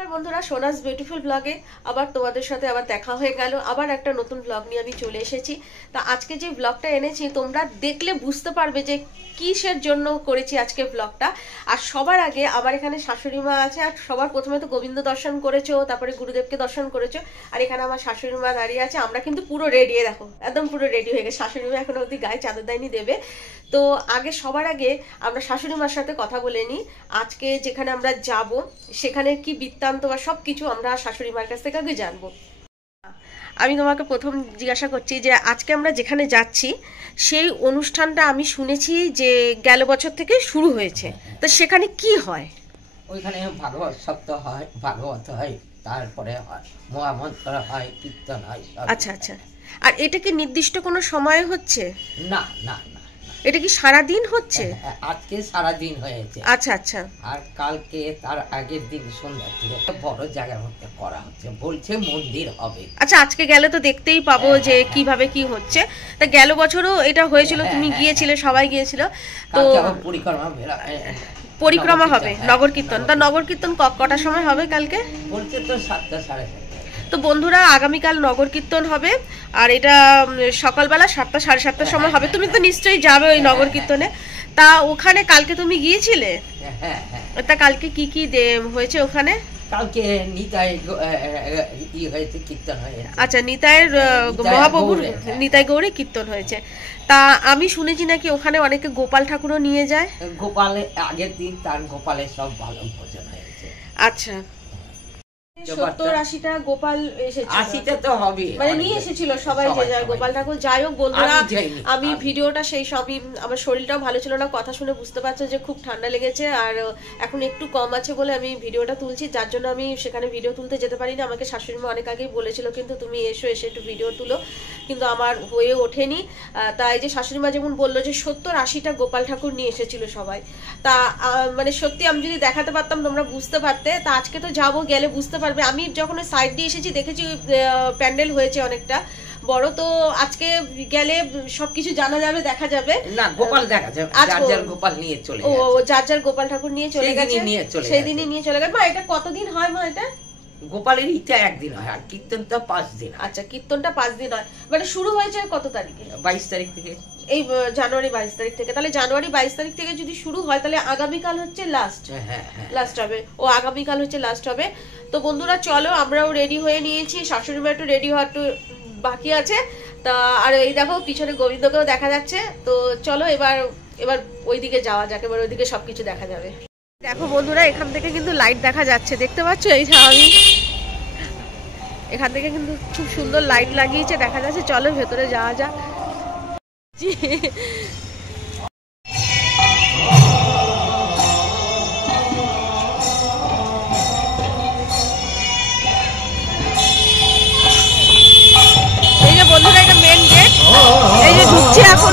নমস্কার বন্ধুরা, সোনাস বিউটিফুল ব্লগে আবার তোমাদের সাথে আবার দেখা হয়ে গেল। আবার একটা নতুন ব্লগ নিয়ে আমি চলে এসেছি। তা আজকে যে ব্লগটা এনেছি তোমরা দেখলে বুঝতে পারবে যে কিসের জন্য করেছি আজকে ব্লগটা। আর সবার আগে আমার এখানে শাশুড়ি মা আছে, আর সবার প্রথমে তো গোবিন্দ দর্শন করেছো, তারপরে গুরুদেবকে দর্শন করেছো, আর এখানে আমার শাশুড়ি মা দাঁড়িয়ে আছে। আমরা কিন্তু পুরো রেডি, দেখো একদম পুরো রেডি হয়ে গেছে। শাশুড়ি মা এখনো অবধি গায়ে চাদর দেয়নি, দেবে। তো আগে সবার আগে আমরা শাশুড়ি মার সাথে কথা বলে নিই। আজকে যেখানে আমরা যাব সেখানে কি বৃত্তান্ত বা সবকিছু আমরা শাশুড়ি মার কাছ থেকে আগে জানবো। আমি তোমাকে প্রথম জিজ্ঞাসা করছি যে আজকে আমরা যেখানে যাচ্ছি সেই অনুষ্ঠানটা আমি শুনেছি যে গেল বছর থেকে শুরু হয়েছে, তো সেখানে কি হয়? ওইখানে ভাগবত সপ্তাহ হয়, ভাগবত হয়, তারপরে হয় মহামন্ত্র হয়, কীর্তন হয়। আচ্ছা আচ্ছা। আর এটা কি নির্দিষ্ট কোনো সময় হচ্ছে? না না না, এটা কি সারা দিন হচ্ছে? আজকে সারা দিন হয়েছে। আচ্ছা আচ্ছা। আর কালকে তার আগের দিন সন্ধ্যা থেকে বড় জায়গার মধ্যে করা হচ্ছে, বলছে মন্দির হবে। আচ্ছা, আজকে গেলে তো দেখতেই পাবো যে কিভাবে কি হচ্ছে। তা গেল বছরও এটা হয়েছিল, তুমি গিয়েছিলে, সবাই গিয়েছিল। তো পরিক্রমা হবে, নগর কীর্তন। তা নগর কীর্তন কটার সময় হবে কালকে? বলছে তো 7টা সাড়ে 7টা। তো বন্ধুরা, আগামীকাল নগর কীর্তন হবে, আর এটা সকালবেলা 7টা সাড়ে 7টার সময় হবে। তুমি তো নিশ্চয়ই যাবে ওই নগর কীর্তনে। তা ওখানে কালকে তুমি গিয়েছিলে? হ্যাঁ হ্যাঁ। তা কালকে কি কি হয়েছে ওখানে? কালকে নিতাই হয়েছে, কীর্তন হয়েছে। আচ্ছা, নিতাইয়ের মহাপ্রভুর নিতাই গৌরী কীর্তন হয়েছে। তা আমি শুনেছি নাকি ওখানে অনেকে গোপাল ঠাকুরও নিয়ে যায়। গোপালের আগের দিন তার গোপালের সব ভালো ভোজন হয়েছে। আচ্ছা, 70-80টা গোপাল এসেছিল। 80টা তো হবে, মানে নিয়ে এসেছিল সবাই যে যায় গোপাল ঠাকুর। যাই হোক বন্ধুরা, আমি ভিডিওটা সেই সবই, আমার শরীরটাও ভালো ছিল না, কথা শুনে বুঝতে পারছো যে খুব ঠান্ডা লেগেছে, আর এখন একটু কম আছে বলে আমি ভিডিওটা তুলছি, যার জন্য আমি সেখানে ভিডিও তুলতে যেতে পারি না। আমাকে শাশুড়ি মা অনেক আগেই বলেছিল কিন্তু তুমি এসে একটু ভিডিও তুলো, কিন্তু আমার হয়ে ওঠেনি। তাই যে শাশুড়ি মা যেমন বললো যে 70-80টা গোপাল ঠাকুর নিয়ে এসেছিল সবাই। তা মানে সত্যি আমি যদি দেখাতে পারতাম তোমরা বুঝতে পারতে। তা আজকে তো যাবো, গেলে বুঝতে পারবে। আমি যখন সাইড দিয়ে এসেছি দেখেছি প্যান্ডেল হয়েছে অনেকটা বড়, তো আজকে গেলে সবকিছু জানা যাবে, দেখা যাবে। না, গোপাল দেখা যাবে, যার যার গোপাল নিয়ে চলে গেছে। ও যার যার গোপাল ঠাকুর নিয়ে চলে গেছে, সেই দিনই নিয়ে চলে গেছে। মা, এটা কতদিন হয় মা? এটা গোপালের ইটা একদিন হয়, আর কীর্তনটা 5 দিন। আচ্ছা, কীর্তনটা 5 দিন হয়। মানে শুরু হয়েছে কত তারিখে? 22 তারিখ থেকে। এই জানুয়ারি 22 তারিখ থেকে। তাহলে জানুয়ারি 22 তারিখ থেকে যদি শুরু হয় তাহলে আগামীকাল হচ্ছে লাস্ট হবে। ও আগামীকাল হচ্ছে লাস্ট হবে। তো বন্ধুরা চলো, আমরাও রেডি হয়ে নিয়েছি, শাশুড়ি মা একটু রেডি হওয়ার একটু বাকি আছে। তা আর এই দেখো পিছনে গোবিন্দকেও দেখা যাচ্ছে। তো চলো এবার ওইদিকে যাওয়া যাক, এবার ওইদিকে সবকিছু দেখা যাবে। দেখো বন্ধুরা, এখান থেকে কিন্তু লাইট দেখা যাচ্ছে, দেখতে পাচ্ছ? এই আমি এখান থেকে কিন্তু খুব সুন্দর লাইট লাগিয়েছে, দেখা যাচ্ছে। চলো ভেতরে যাওয়া যাক। এই যে বন্ধুরা, এটা মেন গেট, এই যে ঢুকছি এখন।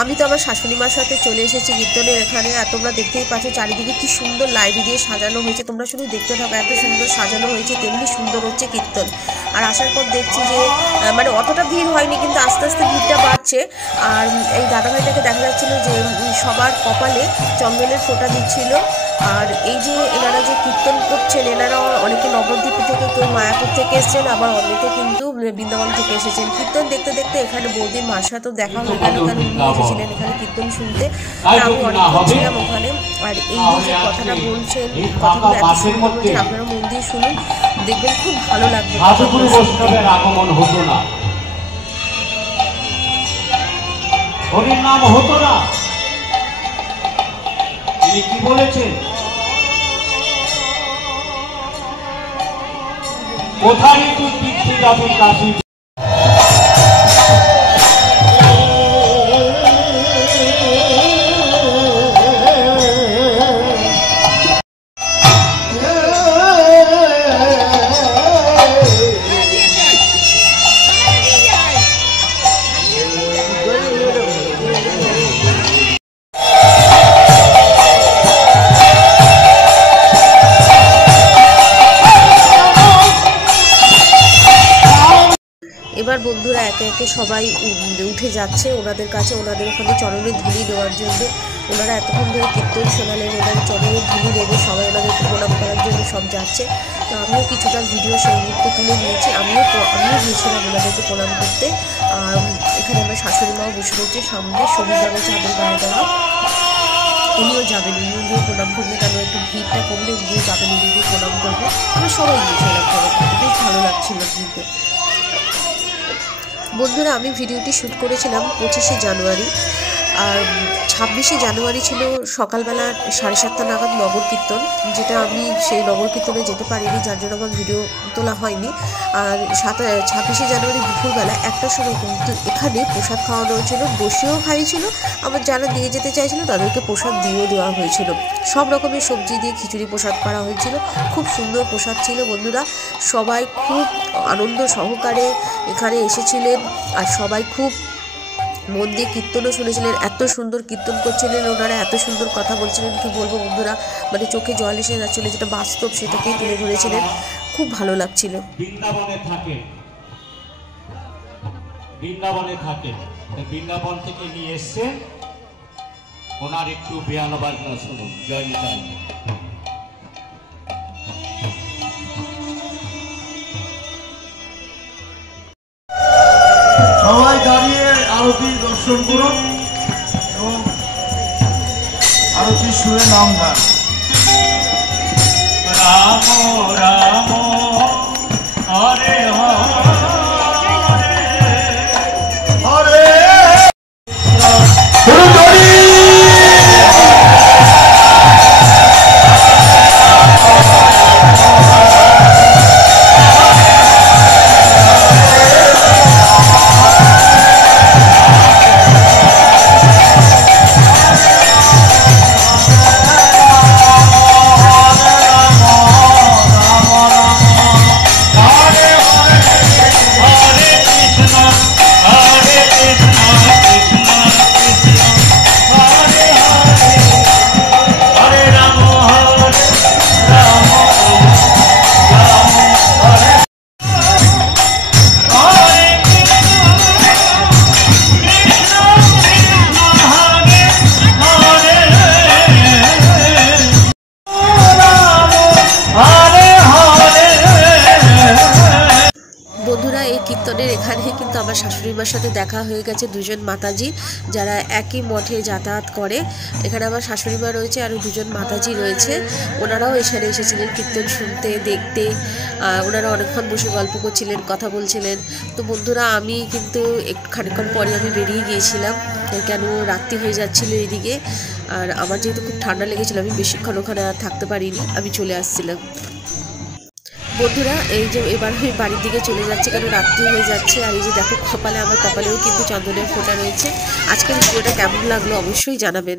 আমি তো আমার শাশুড়ি মার সাথে চলে এসেছি কীর্তনের এখানে। আর তোমরা দেখতেই পাচ্ছ চারিদিকে কি সুন্দর লাইট দিয়ে সাজানো হয়েছে, তোমরা শুধু দেখতে থাকো, এত সুন্দর সাজানো হয়েছে, তেমনি সুন্দর হচ্ছে কীর্তন। আর আসার পর দেখছি যে মানে অতটা ভিড় হয়নি, কিন্তু আস্তে আস্তে ভিড়টা বাড়ছে। আর এই দাদাভাইটাকে দেখা যাচ্ছিলো যে সবার কপালে চন্দনের ফোঁটা দিচ্ছিল। আর এই যে এনারা যে কীর্তন করছেন, এনারা অনেকে নবদ্বীপ থেকে, কেউ মায়াপুর থেকে এসেছেন, আবার অনেকে কিন্তু বৃন্দাবন থেকে এসেছেন। কীর্তন দেখতে দেখতে এখানে বৌদির মার সাথেও দেখা হয়ে গেল, কারণ উনি এসেছিলেন এখানে কীর্তন শুনতে। আমি অনেকক্ষণ ছিলাম ওখানে। আর এই যে কথাটা বলছেন, কথাগুলো এত সুন্দর বলছেন, আপনারা মন দিয়ে শুনুন, দেখবেন খুব ভালো লাগবে। আগমন হতো না, হরির নাম হতো না। তিনি কি বলেছেন? কোথায় তুই তীর্থে যাবি কাশী। এবার বন্ধুরা একে একে সবাই উঠে যাচ্ছে ওনাদের কাছে, ওনাদের ওখানে চরণের ধুলি দেওয়ার জন্য। ওনারা এতক্ষণ ধরে কীর্তন শোনালেন, ওনাদের চরণের ধুলি দেবে, সবাই ওনাদেরকে প্রণাম করার জন্য সব যাচ্ছে। তো আমিও কিছুটা ভিডিও সেই মুহূর্তে তুলে নিয়েছি, আমিও গিয়েছিলাম ওনাদেরকে প্রণাম করতে। আর এখানে আমার শাশুড়ি মাও বসে রয়েছে সামনে, সবুজবাবু চাদর গায়ে দেওয়া, উনিও যাবেন, উনিও প্রণাম করবে, কারণ একটু ভিড়টা কমলে উনিও যাবেন, উনিও প্রণাম করবে। আমরা সবাই গিয়েছিলাম প্রণাম করতে, বেশ ভালো লাগছিল কিন্তু। বন্ধুরা আমি ভিডিওটি শ্যুট করেছিলাম 25শে জানুয়ারি, আর 26শে জানুয়ারি ছিল সকালবেলা 7:30 নাগাদ নগর কীর্তন, যেটা আমি সেই নগর কীর্তনে যেতে পারিনি, যার জন্য আমার ভিডিও তোলা হয়নি। আর 26শে জানুয়ারি দুপুরবেলা 1টার সময় কিন্তু এখানে প্রসাদ খাওয়ানো হয়েছিল, বসেও খাইয়েছিল, আবার যারা দিয়ে যেতে চাইছিল তাদেরকে প্রসাদ দিয়েও দেওয়া হয়েছিল। সব রকমের সবজি দিয়ে খিচুড়ি প্রসাদ করা হয়েছিল, খুব সুন্দর প্রসাদ ছিল। বন্ধুরা সবাই খুব আনন্দ সহকারে এখানে এসেছিলেন, আর সবাই খুব মন দিয়ে কীর্তনও শুনেছিলেন, এত সুন্দর কীর্তন করছিলেন ওনারা, এত সুন্দর কথা বলছিলেন, কি বলবো বন্ধুরা, মানে চোখে জল এসে যাচ্ছিল, যেটা বাস্তব সেটাকেই তুলে ধরেছিলেন, খুব ভালো লাগছিল। বৃন্দাবনে থাকে, বৃন্দাবন থেকে নিয়ে এসছে, ওনার একটু বেয়ানো বাজনা শুনুন। জয় নিতাই। সবাই দাঁড়িয়ে আরতি দর্শন করুন এবং আরতি সুরে নাম গান। রাম রাম হরে হরে হরে কীর্তনের এখানে কিন্তু আমার শাশুড়ি মার সাথে দেখা হয়ে গেছে দুজন মাতাজি, যারা একই মঠে যাতায়াত করে। এখানে আমার শাশুড়ি মা রয়েছে, আরও দুজন মাতাজি রয়েছে, ওনারাও এখানে এসেছিলেন কীর্তন শুনতে, দেখতে। ওনারা অনেকক্ষণ বসে গল্প করছিলেন, কথা বলছিলেন। তো বন্ধুরা আমি কিন্তু খানিকক্ষণ পরে আমি বেরিয়ে গিয়েছিলাম, কেন রাত্রি হয়ে যাচ্ছিলো এদিকে, আর আমার যেহেতু খুব ঠান্ডা লেগেছিলো আমি বেশিক্ষণ ওখানে আর থাকতে পারিনি, আমি চলে আসছিলাম। বন্ধুরা এই যে এবার আমি বাড়ির দিকে চলে যাচ্ছি, কারণ রাত্রি হয়ে যাচ্ছে। আর এই যে দেখো কপালে, আমার কপালেও কিন্তু চন্দনের ফোঁটা রয়েছে। আজকের ভিডিওটা কেমন লাগলো অবশ্যই জানাবেন।